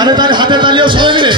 তালে তালে হাতে তালিও সবাই মিলে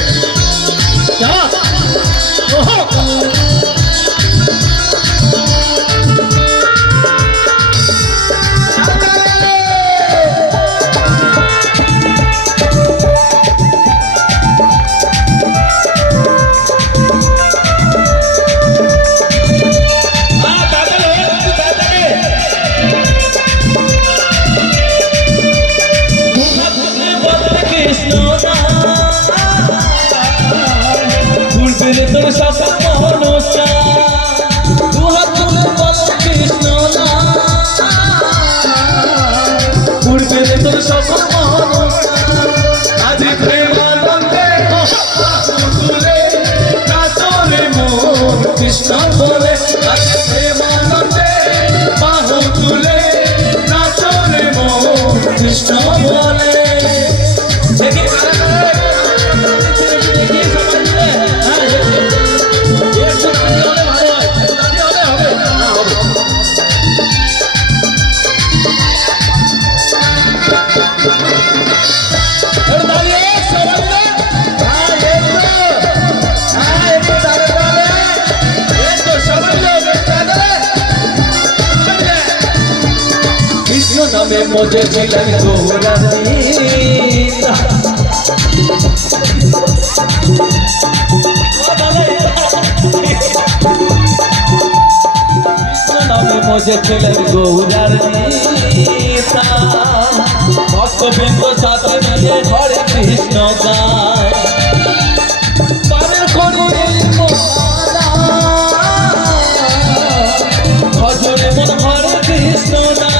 কৃষ্ণ বলে প্রেমানন্দে বাহু তুলে নাচরে মন কৃষ্ণ বলে নামে মজে ছিলেন গৌরানী নামে মজে ছিলেন গৌরানী ভক্তবৃন্দ সাথে মিলে হরে কৃষ্ণ গায় পারের করি ভজনে মন হরে কৃষ্ণ না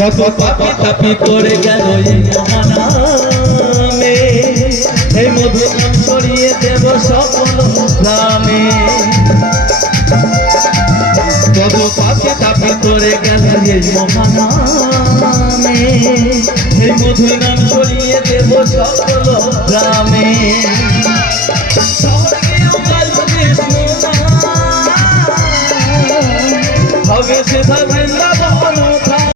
কত পাপি তাপি পড়ে গেল এই মহানামে এই মধু ছড়িয়ে দেব সকল গ্রামে কত পাপি তাপি পড়ে গেল এই মহানামে এই মধু নাম ছড়িয়ে দেব সকল গ্রামে